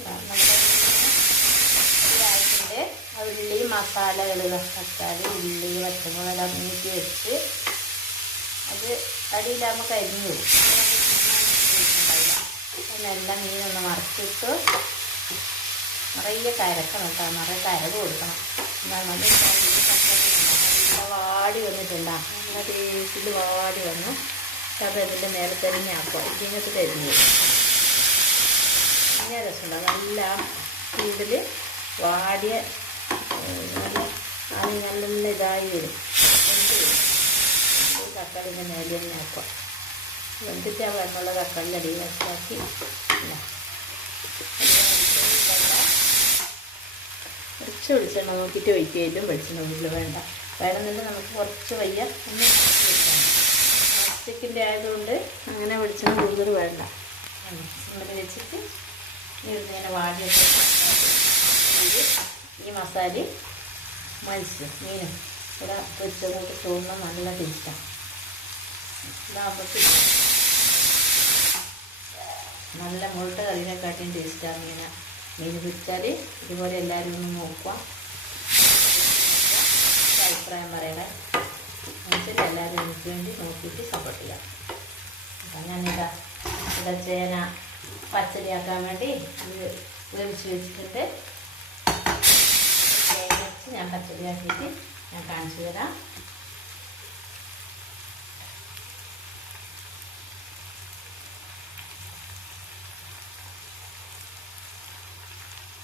നമ്മുടെ ഇതായിട്ടുണ്ട്. ഉള്ളി മസാലകൾ, തക്കാളി, ഉള്ളി, പച്ചമുളക് നീക്കി വെച്ച് അത് അടിയിലാകുമ്പോൾ കരിഞ്ഞു പോകും. അതിനെല്ലാം മീനൊന്ന് മറച്ചിട്ട് നിറയെ കരക്കണം കേട്ടോ, നിറയെ കരട് കൊടുക്കണം. എന്നാൽ നല്ല വാടി വന്നിട്ടുണ്ടോ, നല്ല ടേസ്റ്റിൽ വാടി വന്നു. അത് അതിൻ്റെ മേലെ തരിഞ്ഞാക്കുക, ഇതിനകത്ത് കരിഞ്ഞു വരും. നല്ല രസമുണ്ടാകും. നല്ല ചൂടിൽ വാടിയ അത് നല്ല ഇതായി വരും. തക്കാളിൻ്റെ മേലെ തന്നെ ആക്കുക. വെന്തിട്ട് ആ വെണ്ണുള്ള തക്കാളി അടിയിൽ വെച്ചാക്കി കുറച്ച് വെളിച്ചെണ്ണ നോക്കിയിട്ട് ഒഴിക്കുകയും വെളിച്ചെണ്ണ വീട്ടിൽ വേണ്ട. വേണമെന്നുണ്ടെങ്കിൽ നമുക്ക് കുറച്ച് വയ്യ ഒന്ന് പ്ലാസ്റ്റിക്കിൻ്റെ ആയതുകൊണ്ട് അങ്ങനെ വെളിച്ചെണ്ണ കൂടുതൽ വേണ്ട. ഇങ്ങനെ വെച്ചിട്ട് ഇങ്ങനെ വാടിയൊക്കെ ഈ മസാല മത്സ്യം മീനും ഇവിടെ പൊരിച്ചതൊക്കെ തോന്നുന്ന നല്ല ടേസ്റ്റാണ്. ഇതാകുമ്പോൾ നല്ല മുഴുത്ത കറിനെക്കാട്ടിയും ടേസ്റ്റാണ് മീൻ പൊരിച്ചാൽ. ഇതുപോലെ എല്ലാവരും ഒന്ന് നോക്കുക, അഭിപ്രായം പറയണേ. എന്നിട്ട് എല്ലാവരും എനിക്ക് വേണ്ടി നോക്കിയിട്ട് സപ്പോർട്ട് ചെയ്യാം. അപ്പം ഞാനിതാ ഇവിടെ ചേന പച്ചടിയാക്കാൻ വേണ്ടി ഇത് വേവിച്ച് വെച്ചിട്ടുണ്ട്. തേങ്ങ വെച്ച് ഞാൻ പച്ചടിയാക്കിയിട്ട് ഞാൻ കാണിച്ചു തരാം.